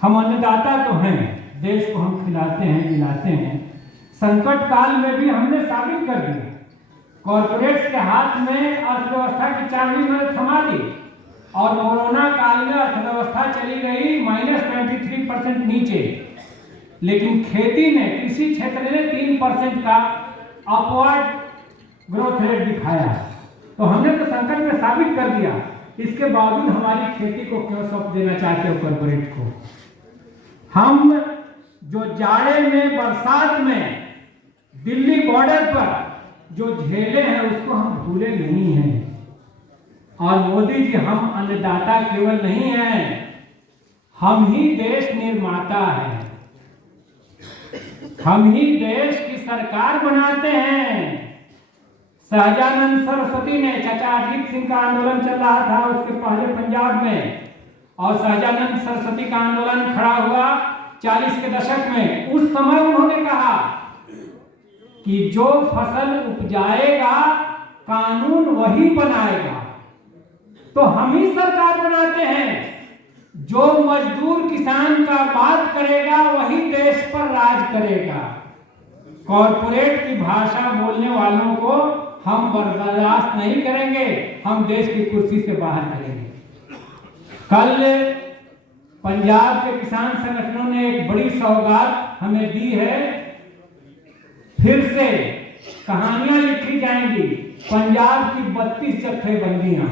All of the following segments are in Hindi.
हम अन्नदाता तो हैं, देश को हम खिलाते हैं जिलाते हैं। संकट काल में भी हमने साबित कर दिया, कॉर्पोरेट्स के हाथ में अर्थव्यवस्था की चाबी में थमा दी और कोरोना काल में अर्थव्यवस्था चली गई -23% नीचे, लेकिन खेती ने, कृषि क्षेत्र ने 3% का अपवर्ड ग्रोथ रेट दिखाया। तो हमने तो संकट में साबित कर दिया, इसके बावजूद हमारी खेती को क्यों सौंप देना चाहते हो कॉर्पोरेट को? हम जो जाड़े में, बरसात में दिल्ली बॉर्डर पर जो झेले हैं उसको हम भूले नहीं हैं। और मोदी जी, हम अन्नदाता केवल नहीं हैं, हम ही देश निर्माता हैं, हम ही देश की सरकार बनाते हैं। सहजानंद सरस्वती ने, चाचा अजीत सिंह का आंदोलन चल रहा था उसके पहले पंजाब में, और सहजानंद सरस्वती का आंदोलन खड़ा हुआ 40 के दशक में। उस समय उन्होंने कहा कि जो फसल उपजाएगा कानून वही बनाएगा। तो हम ही सरकार बनाते हैं, जो मजदूर किसान का बात करेगा वही देश पर राज करेगा। कॉर्पोरेट की भाषा बोलने वालों को हम बर्दाश्त नहीं करेंगे, हम देश की कुर्सी से बाहर करेंगे। कल पंजाब के किसान संगठनों ने एक बड़ी सौगात हमें दी है, फिर से कहानियां लिखी जाएंगी, पंजाब की 32 जत्थेबंदियां।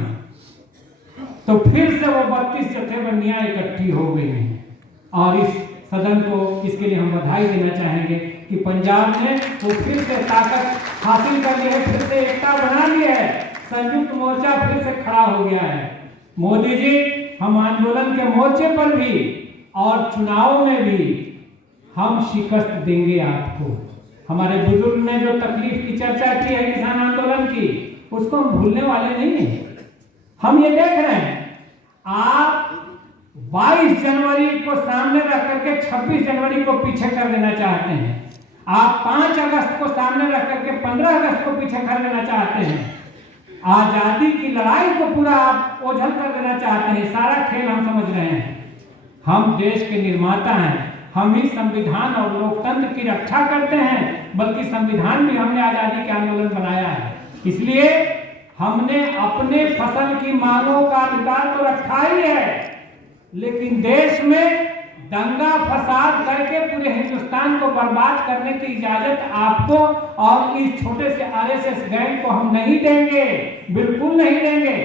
तो फिर से वो 32 जत्थेबंदियां इकट्ठी हो गई हैं और इस सदन को इसके लिए हम बधाई देना चाहेंगे कि पंजाब ने वो फिर से ताकत हासिल कर ली है, फिर से एकता बना ली है, संयुक्त मोर्चा फिर से खड़ा हो गया है। मोदी जी, हम आंदोलन के मोर्चे पर भी और चुनाव में भी हम शिकस्त देंगे आपको। हमारे बुजुर्ग ने जो तकलीफ की चर्चा की है किसान आंदोलन की, उसको हम भूलने वाले नहीं हैं। हम ये देख रहे हैं, आप 22 जनवरी को सामने रख करके 26 जनवरी को पीछे कर देना चाहते हैं, आप 5 अगस्त को सामने रख करके 15 अगस्त को पीछे कर देना चाहते हैं, आजादी की लड़ाई को पूरा आप ओझल कर देना चाहते हैं। सारा खेल हम समझ रहे हैं। हम देश के निर्माता हैं, हम ही संविधान और लोकतंत्र की रक्षा करते हैं, बल्कि संविधान भी हमने आजादी के आंदोलन बनाया है। इसलिए हमने अपने फसल की मांगों का अधिकार तो रखा ही है, लेकिन देश में दंगा फसाद करके पूरे हिंदुस्तान को बर्बाद करने की इजाजत आपको और इस छोटे से आरएसएस गैंग को हम नहीं देंगे, बिल्कुल नहीं देंगे।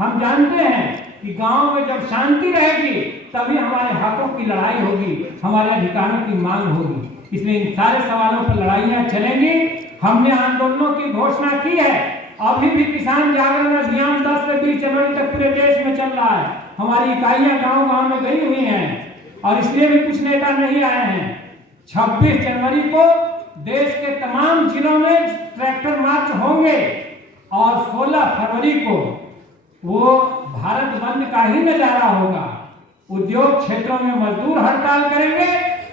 हम जानते हैं कि गांव में जब शांति रहेगी तभी हमारे हकों की लड़ाई होगी, हमारे अधिकारों की मांग होगी। इसलिए इन सारे सवालों पर लड़ाइयां चलेंगी। हमने आंदोलनों की घोषणा की है, अभी भी किसान जागरण अभियान 10 से 20 जनवरी तक पूरे देश में चल रहा है। हमारी इकाइयां गांव-गांव में गई हुई हैं और इसलिए भी कुछ नेता नहीं आए हैं। 26 जनवरी को देश के तमाम जिलों में ट्रैक्टर मार्च होंगे और 16 फरवरी को वो भारत बंद का ही नजारा होगा। उद्योग क्षेत्रों में मजदूर हड़ताल करेंगे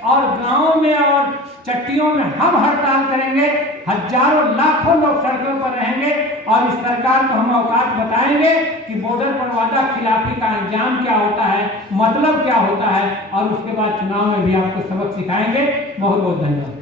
और गांवों में और चट्टियों में हम हड़ताल करेंगे। हजारों लाखों लोग सड़कों पर रहेंगे और इस सरकार को हम औकात बताएंगे कि बॉर्डर पर वादा खिलाफी का अंजाम क्या होता है, मतलब क्या होता है, और उसके बाद चुनाव में भी आपको सबक सिखाएंगे। बहुत बहुत धन्यवाद।